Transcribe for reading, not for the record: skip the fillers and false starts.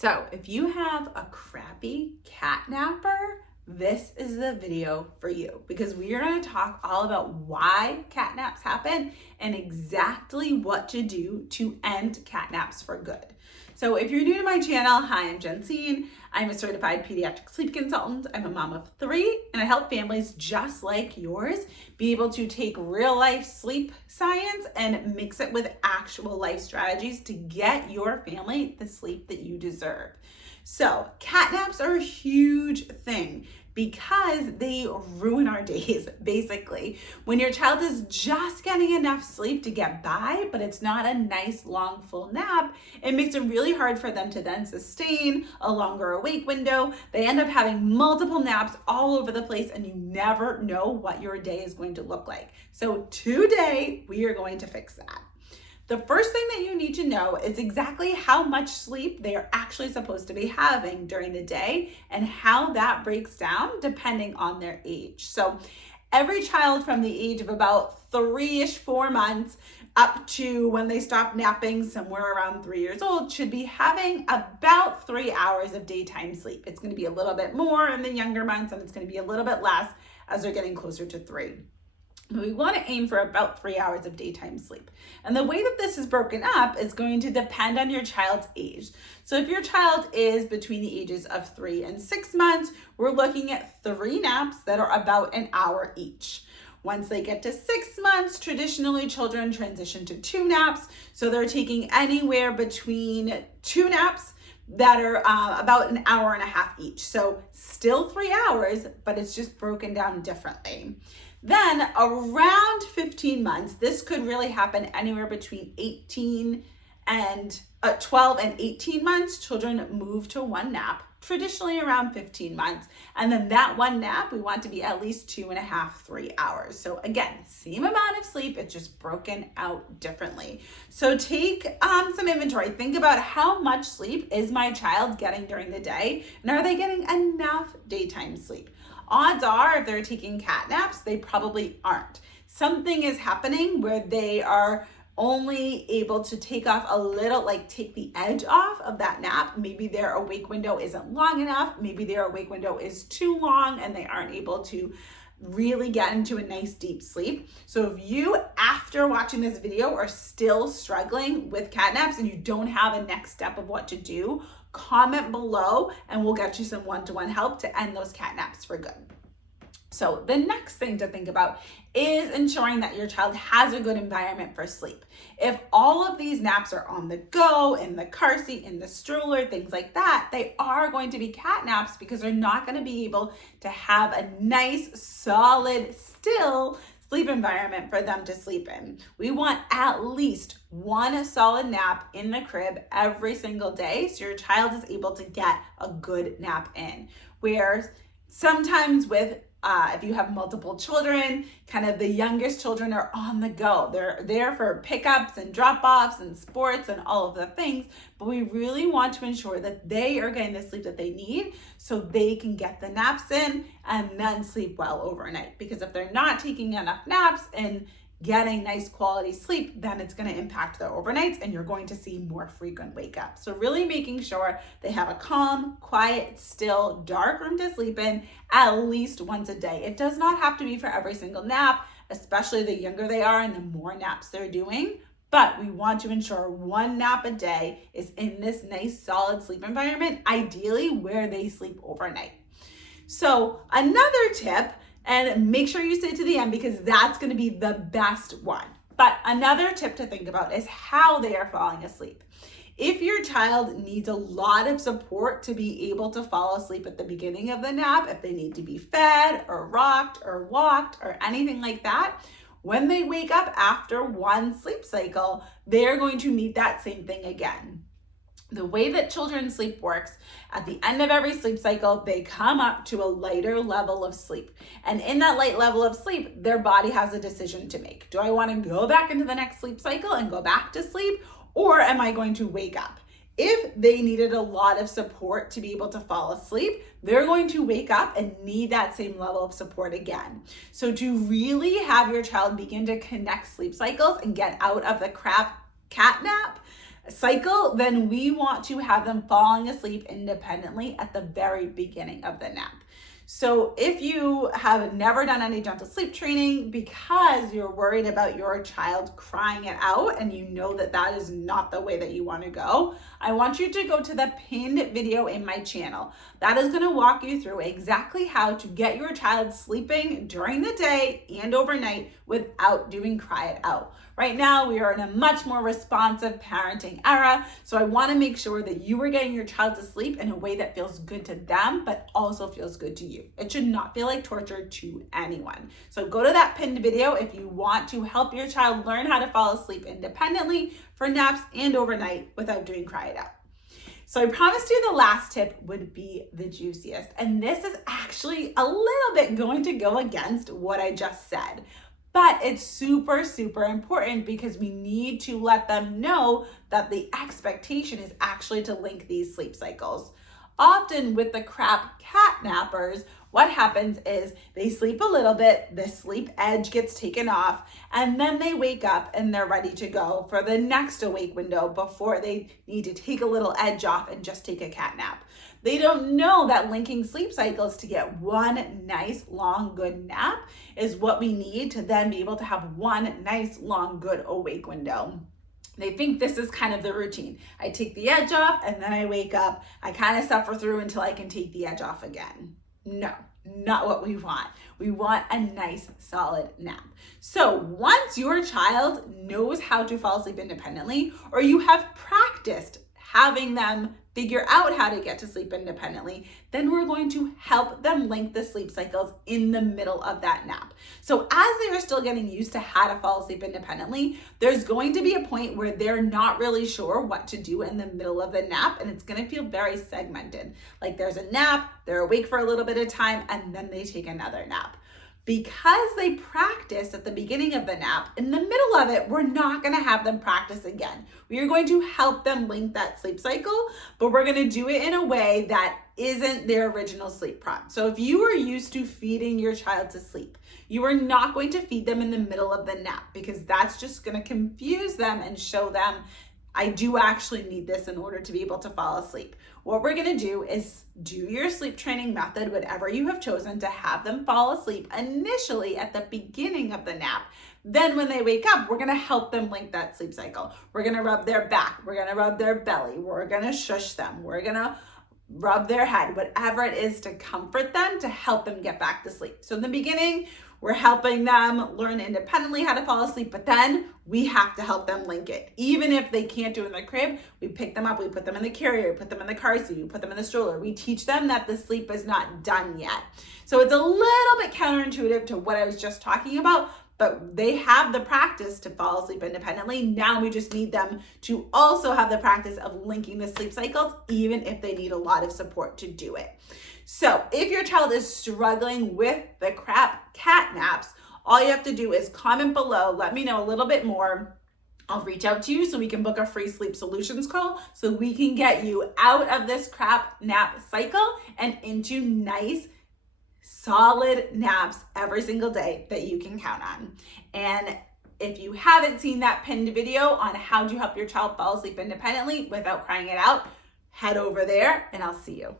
So if you have a crappy cat napper, this is the video for you because we are going to talk all about why cat naps happen and exactly what to do to end cat naps for good. So if you're new to my channel, hi, I'm Jensine. I'm a certified pediatric sleep consultant. I'm a mom of 3, and I help families just like yours be able to take real life sleep science and mix it with actual life strategies to get your family the sleep that you deserve. So cat naps are a huge thing because they ruin our days, basically. When your child is just getting enough sleep to get by, but it's not a nice, long, full nap, it makes it really hard for them to then sustain a longer awake window. They end up having multiple naps all over the place, and you never know what your day is going to look like. So today, we are going to fix that. The first thing that you need to know is exactly how much sleep they are actually supposed to be having during the day and how that breaks down depending on their age. So every child from the age of about 3-ish, 4 months up to when they stop napping somewhere around 3 years old should be having about 3 hours of daytime sleep. It's going to be a little bit more in the younger months, and it's going to be a little bit less as they're getting closer to 3. We want to aim for about 3 hours of daytime sleep. And the way that this is broken up is going to depend on your child's age. So if your child is between the ages of 3 and 6 months, we're looking at 3 naps that are about an hour each. Once they get to 6 months, traditionally children transition to 2 naps. So they're taking anywhere between 2 naps that are about an hour and a half each. So still 3 hours, but it's just broken down differently. Then around 15 months, this could really happen anywhere between 12 and 18 months, children move to 1 nap, traditionally around 15 months. And then that 1 nap, we want to be at least 2.5, 3 hours. So again, same amount of sleep, it's just broken out differently. So take some inventory. Think about how much sleep is my child getting during the day, and are they getting enough daytime sleep? Odds are, if they're taking cat naps, they probably aren't. Something is happening where they are only able to take off a little, take the edge off of that nap. Maybe their awake window isn't long enough. Maybe their awake window is too long and they aren't able to really get into a nice deep sleep. So if you, after watching this video, are still struggling with cat naps and you don't have a next step of what to do, comment below and we'll get you some one-to-one help to end those cat naps for good. So the next thing to think about is ensuring that your child has a good environment for sleep. If all of these naps are on the go, in the car seat, in the stroller, things like that, they are going to be cat naps because they're not going to be able to have a nice, solid, still sleep environment for them to sleep in. We want at least 1 solid nap in the crib every single day so your child is able to get a good nap in. Where sometimes if you have multiple children, kind of the youngest children are on the go. They're there for pickups and drop-offs and sports and all of the things, but we really want to ensure that they are getting the sleep that they need so they can get the naps in and then sleep well overnight. Because if they're not taking enough naps and getting nice quality sleep, then it's going to impact their overnights and you're going to see more frequent wake ups. So really making sure they have a calm, quiet, still, dark room to sleep in at least once a day. It does not have to be for every single nap, especially the younger they are and the more naps they're doing. But we want to ensure 1 nap a day is in this nice, solid sleep environment, ideally where they sleep overnight. So another tip, and make sure you stay to the end because that's going to be the best one. But another tip to think about is how they are falling asleep. If your child needs a lot of support to be able to fall asleep at the beginning of the nap, if they need to be fed or rocked or walked or anything like that, when they wake up after 1 sleep cycle, they're going to need that same thing again. The way that children's sleep works, at the end of every sleep cycle, they come up to a lighter level of sleep. And in that light level of sleep, their body has a decision to make. Do I want to go back into the next sleep cycle and go back to sleep? Or am I going to wake up? If they needed a lot of support to be able to fall asleep, they're going to wake up and need that same level of support again. So to really have your child begin to connect sleep cycles and get out of the cat nap, cycle, then we want to have them falling asleep independently at the very beginning of the nap. So if you have never done any gentle sleep training because you're worried about your child crying it out and you know that that is not the way that you want to go, I want you to go to the pinned video in my channel. That is going to walk you through exactly how to get your child sleeping during the day and overnight without doing cry it out. Right now, we are in a much more responsive parenting era, so I want to make sure that you are getting your child to sleep in a way that feels good to them, but also feels good to you. It should not feel like torture to anyone. So go to that pinned video if you want to help your child learn how to fall asleep independently for naps and overnight without doing cry it out. So I promised you the last tip would be the juiciest, and this is actually a little bit going to go against what I just said. But it's super, super important because we need to let them know that the expectation is actually to link these sleep cycles. Often with the crap cat nappers, what happens is they sleep a little bit, the sleep edge gets taken off, and then they wake up and they're ready to go for the next awake window before they need to take a little edge off and just take a cat nap. They don't know that linking sleep cycles to get one nice, long, good nap is what we need to then be able to have one nice, long, good awake window. They think this is kind of the routine. I take the edge off and then I wake up. I kind of suffer through until I can take the edge off again. No, not what we want. We want a nice, solid nap. So once your child knows how to fall asleep independently, or you have practiced having them figure out how to get to sleep independently, then we're going to help them link the sleep cycles in the middle of that nap. So as they are still getting used to how to fall asleep independently, there's going to be a point where they're not really sure what to do in the middle of the nap, and it's going to feel very segmented. Like there's a nap, they're awake for a little bit of time, and then they take another nap. Because they practiced at the beginning of the nap, in the middle of it, we're not going to have them practice again. We are going to help them link that sleep cycle, but we're going to do it in a way that isn't their original sleep prompt. So if you are used to feeding your child to sleep, you are not going to feed them in the middle of the nap because that's just going to confuse them and show them, I do actually need this in order to be able to fall asleep. What we're going to do is do your sleep training method, whatever you have chosen, to have them fall asleep initially at the beginning of the nap. Then when they wake up, we're going to help them link that sleep cycle. We're going to rub their back. We're going to rub their belly. We're going to shush them. We're going to rub their head, whatever it is to comfort them, to help them get back to sleep. So in the beginning, we're helping them learn independently how to fall asleep, but then we have to help them link it. Even if they can't do it in the crib, we pick them up, we put them in the carrier, we put them in the car seat, we put them in the stroller. We teach them that the sleep is not done yet. So it's a little bit counterintuitive to what I was just talking about, but they have the practice to fall asleep independently. Now we just need them to also have the practice of linking the sleep cycles, even if they need a lot of support to do it. So if your child is struggling with the crap cat naps, all you have to do is comment below, let me know a little bit more. I'll reach out to you so we can book a free sleep solutions call so we can get you out of this crap nap cycle and into nice, solid naps every single day that you can count on. And if you haven't seen that pinned video on how to help your child fall asleep independently without crying it out, head over there and I'll see you.